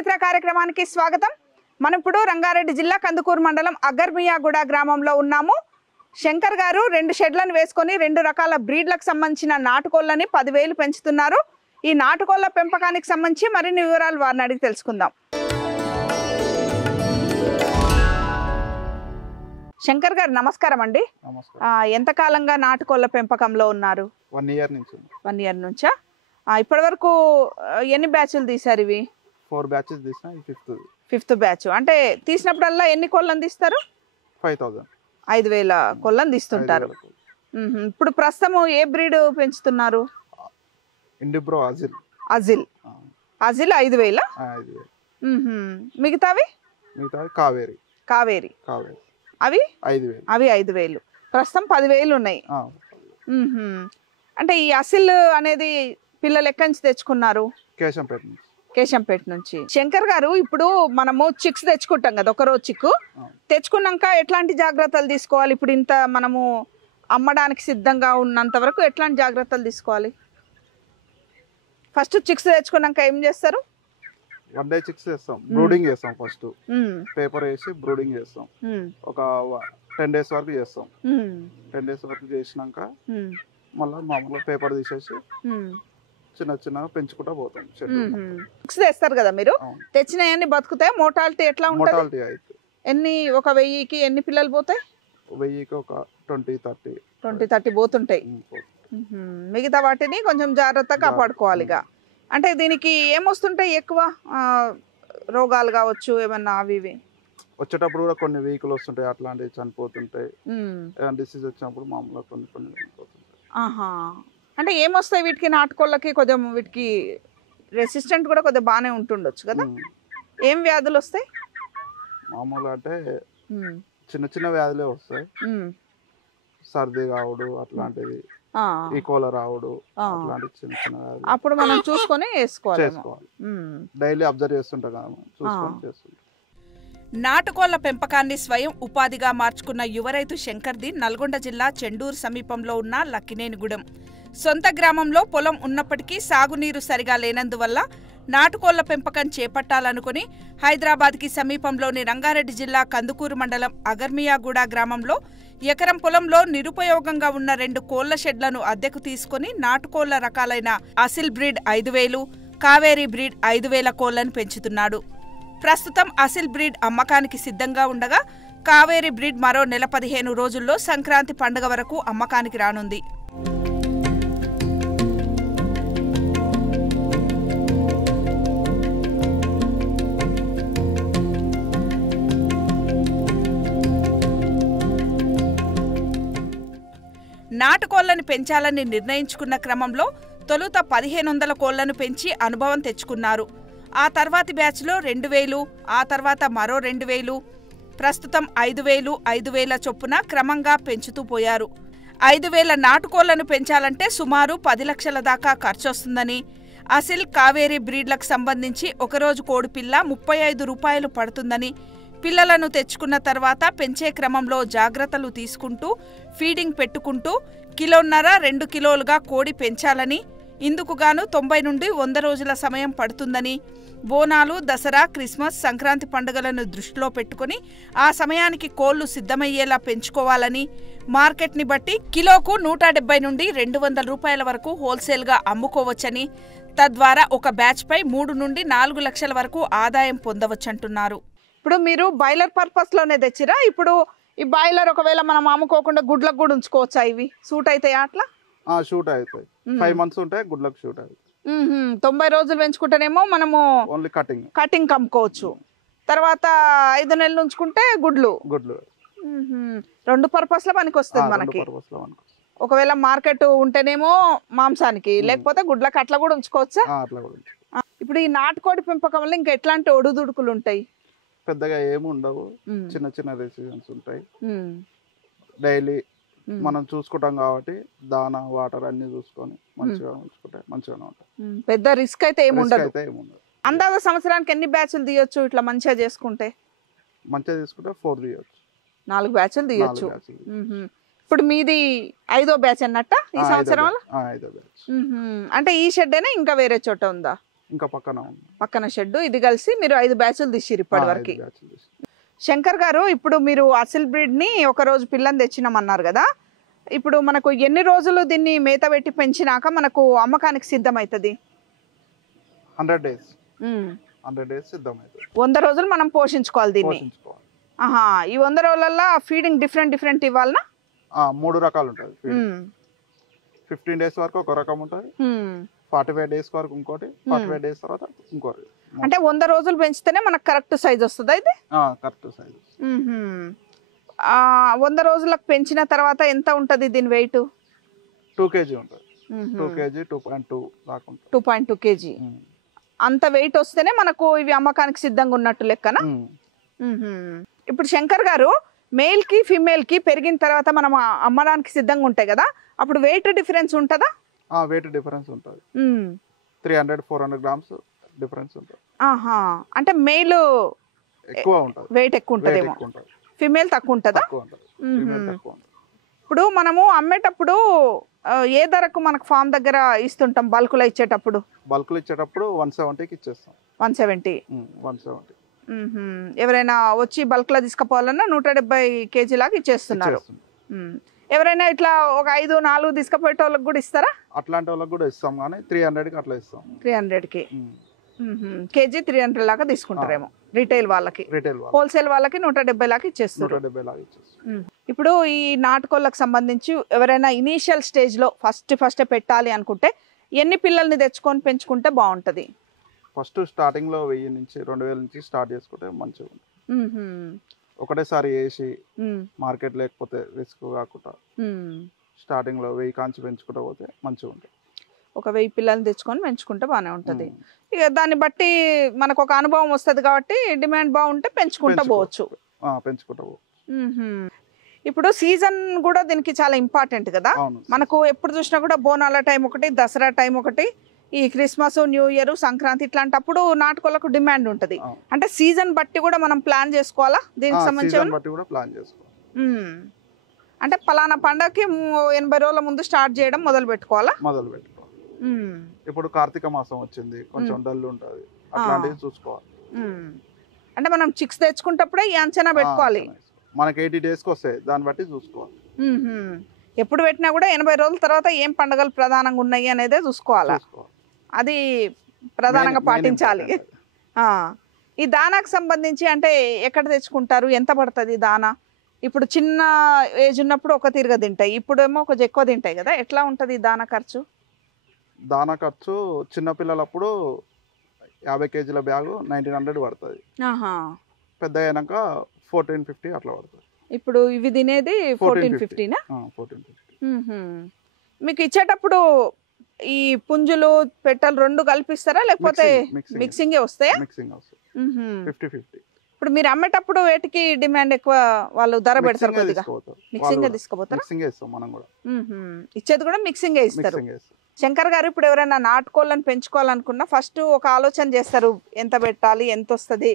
మిత్ర కార్యక్రమానికి స్వాగతం. మనం ఇప్పుడు రంగారెడ్డి జిల్లా కందుకూరు మండలం అగర్మియాగూడ గ్రామంలో ఉన్నాము. శంకర్ గారు 2 షెడ్లను వేసుకొని 2 రకాల బ్రీడ్లకు సంబంధించిన నాటుకోళ్ళని 10,000 పెంచుతున్నారు. ఈ నాటుకోళ్ళ పెంపకానికి సంబంధించి మరిన్ని వివరాలు వారిని అడిగి తెలుసుకుందాం. శంకర్ గారు నమస్కారం అండి. ఎంత కాలంగా నాటుకోళ్ళ పెంపకంలో ఉన్నారు? 1 ఇయర్ నుంచి. 1 ఇయర్ నుంచా? ఇప్పటి వరకు ఎన్ని బ్యాచ్లు తీసారు? ఇవి 4 బ్యాచెస్ తీసినా, ఫిఫ్త్ బ్యాచ్. అంటే తీసినప్పుడల్లా ఎన్ని కోళ్ళని తీస్తారు? 5,000 5,000 కోళ్ళని తీస్తుంటారు. ఇప్పుడు ప్రస్తుతం ఏ బ్రీడ్ పెంచుతున్నారు? ఇండిబ్రో అజిల్ 5,000. మిగతావి కావేరి అవి 5,000. ప్రస్తుతం 10,000 ఉన్నాయి. అంటే ఈ అసిల్ అనేది పిల్లలు ఎక్కడి నుంచి తెచ్చుకున్నారు? కేశంపేట నుంచి. శంకర్ గారు, ఇప్పుడు మనము చిక్స్ తెచ్చుకుంటాం కదా, ఒకరోజు చిక్కు తెచ్చుకున్నాక ఎట్లాంటి జాగ్రత్తలు తీసుకోవాలి? ఇప్పుడు ఇంత మనము అమ్మడానికి సిద్ధంగా ఉన్నంత వరకు ఎట్లాంటి జాగ్రత్తలు తీసుకోవాలి? ఫస్ట్ చిక్స్ తెచ్చుకున్నాక ఏం చేస్తారు? 1 డే చిక్స్ చేస్తాం, బ్రూడింగ్ చేస్తాం. ఫస్ట్ పేపర్ వేసి బ్రూడింగ్ చేస్తాం. ఒక 10 days వరకు చేస్తాం. 10 days వరకు చేసినాక మళ్ళీ మామూలుగా పేపర్ తీసేసి చిన్న పెంచుకుంటా పోతాం. చిక్స్ తెస్తారు కదా మీరు, తెచ్చినవన్నీ బతుకుతాయి? మోర్టాలిటీ ఎట్లా ఉంటుంది? ఎన్ని, ఒక 1000కి ఎన్ని పిల్లలు పోతాయి? 1000కి ఒక 20-30 పోతుంటాయి. మిగతా వాటిని కొంచెం జాగ్రత్తగా కాపాడుకోవాలి. అంటే దీనికి ఏమొస్తుంటాయి ఎక్కువ రోగాలు కావచ్చు ఏమన్నా? అవి వచ్చేటప్పుడు కూడా కొన్ని వీకులు వస్తుంటాయి, అట్లాంటివి చనిపోతుంటాయి. డిసీజ్ వచ్చినప్పుడు మామూలుగా కొన్ని చనిపోతుంటాయి. అంటే ఏమొస్తాయి వీటికి? నాటుకోళ్ళకి కొంచెం వీటికి రెసిస్టెంట్ కూడా కొద్దిగా బాగానే ఉంటుండొచ్చు కదా. ఏం వ్యాధులు వస్తాయి? మామూలుగా అంటే చిన్న వ్యాధులే వస్తాయి. సర్ది కావుడు అట్లాంటిది, ఈకోల రావుడు, అట్లాంటి చిన్న వ్యాధులు. అప్పుడు మనం చూసుకొని వేసుకోవాలి. డైలీ అబ్జర్వ్ చేస్తుంటాం కదా, చూసుకొని చేస్తుంటాం. నాటుకోళ్ల పెంపకాన్ని స్వయం ఉపాధిగా మార్చుకున్న యువ రైతు శంకర్ది నల్గొండ జిల్లా చెండూరు సమీపంలో ఉన్న లక్కినేనిగూడెం. సొంత గ్రామంలో పొలం ఉన్నప్పటికీ సాగునీరు సరిగా లేనందువల్ల నాటుకోళ్ల పెంపకం చేపట్టాలనుకుని హైదరాబాద్కి సమీపంలోని రంగారెడ్డి జిల్లా కందుకూరు మండలం అగర్మియాగూడ గ్రామంలో ఎకరం పొలంలో నిరుపయోగంగా ఉన్న 2 కోళ్ల షెడ్లను అద్దెకు తీసుకుని నాటుకోళ్ల రకాలైన అసిల్ బ్రీడ్ 5,000, కావేరీ బ్రీడ్ 5,000 కోళ్లను పెంచుతున్నాడు. ప్రస్తుతం అసిల్ బ్రీడ్ అమ్మకానికి సిద్ధంగా ఉండగా కావేరీ బ్రీడ్ మరో నెల 15 రోజుల్లో సంక్రాంతి పండుగ వరకు అమ్మకానికి రానుంది. నాటుకోళ్లను పెంచాలని నిర్ణయించుకున్న క్రమంలో తొలుత 1,500 కోళ్లను పెంచి అనుభవం తెచ్చుకున్నారు. ఆ తర్వాతి బ్యాచ్లో 2,000, ఆ తర్వాత మరో 2,000, ప్రస్తుతం 5,000, 5,000 చొప్పున క్రమంగా పెంచుతూ పోయారు. 5,000 నాటుకోళ్లను పెంచాలంటే సుమారు 10 లక్షల దాకా ఖర్చొస్తుందని, అసిల్, కావేరీ బ్రీడ్లకు సంబంధించి ఒకరోజు కోడిపిల్ల 35 రూపాయలు పడుతుందని, పిల్లలను తెచ్చుకున్న తర్వాత పెంచే క్రమంలో జాగ్రత్తలు తీసుకుంటూ ఫీడింగ్ పెట్టుకుంటూ 1.5-2 కిలోలుగా కోడి పెంచాలని, ఇందుకుగాను 90 నుండి 100 రోజుల సమయం పడుతుందని, బోనాలు, దసరా, క్రిస్మస్, సంక్రాంతి పండుగలను దృష్టిలో పెట్టుకుని ఆ సమయానికి కోళ్లు సిద్ధమయ్యేలా పెంచుకోవాలని, మార్కెట్ని బట్టి కిలోకు 170 నుండి 200 రూపాయల వరకు హోల్సేల్గా అమ్ముకోవచ్చని, తద్వారా ఒక బ్యాచ్పై 3 నుండి 4 లక్షల వరకు ఆదాయం పొందవచ్చంటున్నారు. ఇప్పుడు మీరు బాయిలర్ పర్పస్లోనే తెచ్చిరా? ఇప్పుడు ఈ బాయిలర్ ఒకవేళ మనం అమ్ముకోకుండా గుడ్లకు కూడా ఉంచుకోవచ్చా? ఇవి సూట్ అవుతాయా? అట్లా షూట్ అవుతాయి. 5 months ఉంటాయి, గుడ్లకు షూట్ అవుతాయి. 90 రోజులు పెంచుకుంటేనేమో మనము ఓన్లీ కటింగ్ అమ్ముకోవచ్చు. తర్వాత 5 నెలలు ఉంచుకుంటే గుడ్లు. 2 పర్పస్ లో పనికి వస్తుంది మనకి. ఒకవేళ మార్కెట్ ఉంటేనేమో మాంసానికి, లేకపోతే గుడ్లకు అట్లా కూడా ఉంచుకోవచ్చా? ఇప్పుడు ఈ నాటుకోడి పెంపకం వల్ల ఇంకా ఎట్లాంటి ఒడుదుడుకులు ఉంటాయి? పెద్దగా ఏమి ఉండవు, చిన్న రెసిషన్స్ ఉంటాయి. డైలీ మనం చూసుకుంటాం కాబట్టి దానా, వాటర్ అన్ని చూసుకొని మంచిగా ఉంచుకుంటే మంచిగానే ఉంటాయి. పెద్ద రిస్క్ అయితే ఏమి ఉండదు. అందాజ సంవత్సరానికి ఎన్ని బ్యాచ్లు తీయొచ్చు ఇట్లా మంచిగా చేసుకుంటే? మంచిగా తీసుకుంటే 4 తీయొచ్చు, 4 బ్యాచ్లు తీయొచ్చు. ఇప్పుడు మీది 5వ బ్యాచ్ అన్నట్ట ఈ సంవత్సరం? 5వ బ్యాచ్. అంటే ఈ షెడ్ అయినా ఇంకా వేరే చోట ఉందా? ఇంకా పక్కన షెడ్. ఇది కలిసి మీరు 5 బ్యాచ్లు తీసిరు ఇప్పటి వరకు. శంకర్ గారు, ఇప్పుడు మీరు అసిల్ బ్రీడ్ ని ఒక రోజు పిల్లని తెచ్చినామన్నారు కదా, ఇప్పుడు మనకు ఎన్ని రోజులు దీన్ని మేత పెట్టి పెంచినాక మనకు అమ్మకానికి సిద్ధమవుతుంది? 100 days. 100 days సిద్ధమవుతుంది. 100 రోజులు మనం పోషించుకోవాలి దీన్ని. ఆహా, ఈ 100 రోజులలో ఫీడింగ్ డిఫరెంట్ ఇవ్వాలనా? 3 రకాలు ఉంటుంది. 15 days వరకు ఒక రకం ఉంటుంది, 45 days వరకు ఇంకోటి, 45 days తర్వాత ఇంకోటి. అంటే 100 రోజులు పెంచితేనే మనకు కరెక్ట్ సైజ్ వస్తుంది అయితే? Correct size. 100 రోజులకు పెంచిన తర్వాత ఎంత ఉంటుంది దీని వెయిట్? 2 kg ఉంటుంది. 2 kg 2.2 దాకా ఉంటుంది. 2.2 kg. అంత వెయిట్ వస్తేనే మనకు ఇవి అమ్మకానికి సిద్ధంగా ఉన్నట్టు లెక్కనా? ఇప్పుడు శంకర్ గారు, మేల్ కి ఫీమేల్ కి పెరిగిన తర్వాత మనం అమ్మడానికి సిద్ధంగా ఉంటాయి కదా, అప్పుడు వెయిట్ డిఫరెన్స్ ఉంటుందా? వెయిట్ డిఫరెన్స్ ఉంటుంది. 300-400 grams డిఫరెన్స్ ఉంటుంది. అంటే మేల్ ఎక్కువ ఉంటుంది, వెయిట్ ఎక్కువ ఉంటుందేమో, ఫీమేల్ తక్కువ ఉంటుందా? ఇప్పుడు మనము అమ్మేటప్పుడు ఏ ధరకు మనకు ఫామ్ దగ్గర ఇస్తుంటాం? బల్కులో ఇచ్చేటప్పుడు 170కి ఇచ్చేస్తాం. 170. ఎవరైనా వచ్చి బల్క్ లో తీసుకుపోవాలన్నా 170 kg లాగా ఇచ్చేస్తున్నారు. ఎవరైనా ఇట్లా ఒక 5-4 తీసుకుపోయే వాళ్ళకి కూడా ఇస్తారా? అట్లాంటి వాళ్ళకి కూడా ఇస్తాం, కానీ 300కి అట్లా ఇస్తాం. 300కి కేజీ 300 లాగా తీసుకుంటారేమో రిటైల్ వాళ్ళకి. హోల్సేల్ వాళ్ళకి 170 లాగా ఇచ్చేస్తారు. ఇప్పుడు ఈ నాటుకోళ్ళకి సంబంధించి ఎవరైనా ఇనీషియల్ స్టేజ్ లో ఫస్ట్ పెట్టాలి అనుకుంటే ఎన్ని పిల్లల్ని తెచ్చుకొని పెంచుకుంటే బాగుంటది? ఫస్ట్ స్టార్టింగ్ లో 1000 నుంచి 2000 నుంచి స్టార్ట్ చేసుకుంటే మంచిగా ఉంటుంది. ఒకటేసారి వేసి మార్కెట్ లేకపోతే రిస్క్ కాకుండా స్టార్టింగ్ లో 1000 కాంచి పెంచుకుంటూ పోతే మంచిగా ఉంటుంది. ఒక 1000 పిల్లల్ని తెచ్చుకొని పెంచుకుంటే బాగానే ఉంటుంది. ఇక దాన్ని బట్టి మనకు ఒక అనుభవం వస్తుంది కాబట్టి డిమాండ్ బాగుంటే పెంచుకుంటూ పోవచ్చు. ఇప్పుడు సీజన్ కూడా దీనికి చాలా ఇంపార్టెంట్ కదా. మనకు ఎప్పుడు చూసినా కూడా బోనాల టైం ఒకటి, దసరా టైం ఒకటి, ఈ క్రిస్మస్, న్యూ ఇయర్, సంక్రాంతి ఇట్లాంటప్పుడు నాటుకోళ్ళకు డిమాండ్ ఉంటది. అంటే సీజన్ బట్టి కూడా మనం ప్లాన్ చేసుకోవాలా దీనికి సంబంధించి? అంటే పలానా పండగకి 80 రోజుల ముందు స్టార్ట్ చేయడం మొదలు పెట్టుకోవాలా? ఇప్పుడు కార్తీక మాసం వచ్చింది, కొంచెం డల్ ఉంటది, అట్లాంటివి చూసుకోవాలి. అంటే మనం చిక్స్ తెచ్చుకుంటప్పుడే ఈ అంచనా పెట్టుకోవాలి. మనకి 80 days కి వస్తాయి, దాన్ని బట్టి చూసుకోవాలి. ఎప్పుడు పెట్టినా కూడా 80 రోజుల తర్వాత ఏం పండుగలు ప్రధానంగా ఉన్నాయి అనేదే చూసుకోవాలా. అది ప్రధానంగా పాటించాలి. ఈ దానాకు సంబంధించి అంటే ఎక్కడ తెచ్చుకుంటారు, ఎంత పడుతుంది దానా? ఇప్పుడు చిన్న ఏజ్ ఉన్నప్పుడు ఒక తీరుగా తింటాయి, ఇప్పుడేమో కొంచెం ఎక్కువ తింటాయి కదా, ఎట్లా ఉంటుంది దానా ఖర్చు? దానా ఖర్చు చిన్న పిల్లలప్పుడు 50 kgల బ్యాగ్ 1900 పడుతుంది. పెద్ద అయినాక 1450 అట్లా పడుతుంది. ఇప్పుడు ఇవి తినేది 1450నా? 1450. మీకు ఇచ్చేటప్పుడు ఈ పుంజులు పెట్టలు రెండు కల్పిస్తారా లేకపోతే మిక్సింగ్ వస్తాయా? మిక్సింగ్ వస్తాయి. 50-50. ఇప్పుడు మీరు అమ్మేటప్పుడు వేటికి డిమాండ్ ఎక్కువ, వాళ్ళు ధర పెడతారు కొద్దిగా? మిక్సింగ్ తీసుకుపోతారు. ఇచ్చేది కూడా మిక్సింగ్ ఇస్తారు. శంకర్ గారు, ఇప్పుడు ఎవరైనా నాటుకోళ్ళని పెంచుకోవాలనుకున్నా ఫస్ట్ ఒక ఆలోచన చేస్తారు, ఎంత పెట్టాలి, ఎంత వస్తుంది,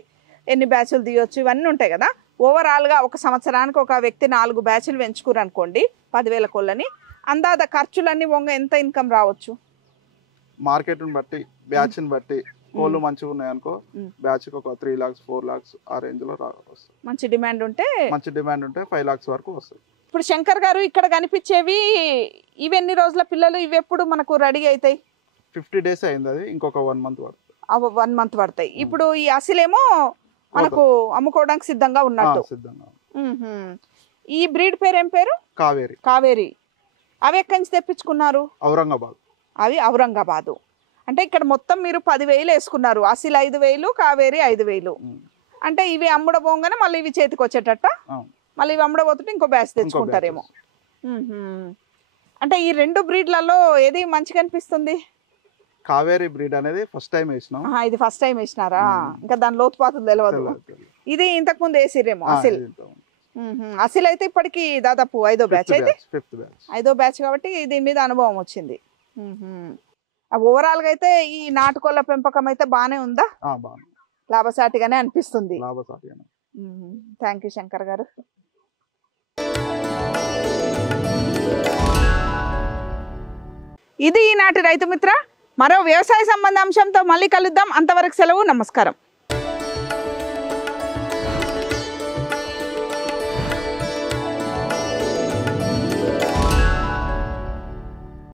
ఎన్ని బ్యాచ్లు తీయొచ్చు, ఇవన్నీ ఉంటాయి కదా. ఓవరాల్గా ఒక సంవత్సరానికి ఒక వ్యక్తి 4 బ్యాచ్లు పెంచుకురు అనుకోండి 10,000 కోళ్ళని, అందాద ఖర్చులన్నీ ఎంత ఇన్కమ్ రావచ్చు? మార్కెట్ని బట్టి, బ్యాచ్ని బట్టి, కోళ్ళు మంచిగా ఉన్నాయనుకో బ్యాచ్కి ఒక 3 lakhs 4 lakhs ఆ రేంజ్ లో వస్తుంది. మంచి డిమాండ్ ఉంటే 5 lakhs వరకు వస్తుంది. ఇప్పుడు శంకర్ గారు, ఇక్కడ కనిపించేవి ఇవి ఎన్ని రోజుల పిల్లలు? ఇవి ఎప్పుడు మనకు రెడీ అవుతాయి? 50 days అయింది, అది ఇంకొక 1 month పడుతుంది. 1 month పడతాయి. ఇప్పుడు ఈ అసిలేమో మనకు అమ్ముకోవడానికి సిద్ధంగా ఉన్నట్టు. ఈ బ్రీడ్ పేరు ఏం పేరు? కావేరి. కావేరి. అవి ఎక్కడి నుంచి తెప్పించుకున్నారు? ఔరంగాబాద్. అవి ఔరంగాబాదు. అంటే ఇక్కడ మొత్తం మీరు 10,000 వేసుకున్నారు, అసిల్ 5,000, కావేరి 5,000. అంటే ఇవి అమ్ముడపోగానే మళ్ళీ ఇవి చేతికి వచ్చేటట్ట, మళ్ళీ ఇవి అమ్ముడపోతుంటే ఇంకో బ్యాచ్ తెచ్చుకుంటారేమో. అంటే ఈ 2 బ్రీడ్లలో ఏది మంచిగా అనిపిస్తుంది? కావేరి బ్రీడ్ అనేది ఫస్ట్ టైం వేసినాం. ఇది ఫస్ట్ టైం వేసినారా? ఇంకా దాని లోతుపాతులు తెలియదు. ఇది ఇంతకు ముందు వేసిరేమో అసిల్. అసిల్ అయితే ఇప్పటికి దాదాపు 5వ బ్యాచ్, అయితే 5వ బ్యాచ్ కాబట్టి దీని మీద అనుభవం వచ్చింది. ఓవరాల్ గా అయితే ఈ నాటుకోళ్ళ పెంపకం అయితే బానే ఉందా? లాభసాటిగానే అనిపిస్తుంది. థ్యాంక్ యూ శంకర్ గారు. ఇది ఈనాటి రైతు మిత్ర. మరో వ్యవసాయ సంబంధ అంశంతో మళ్ళీ కలుద్దాం. అంతవరకు సెలవు. నమస్కారం.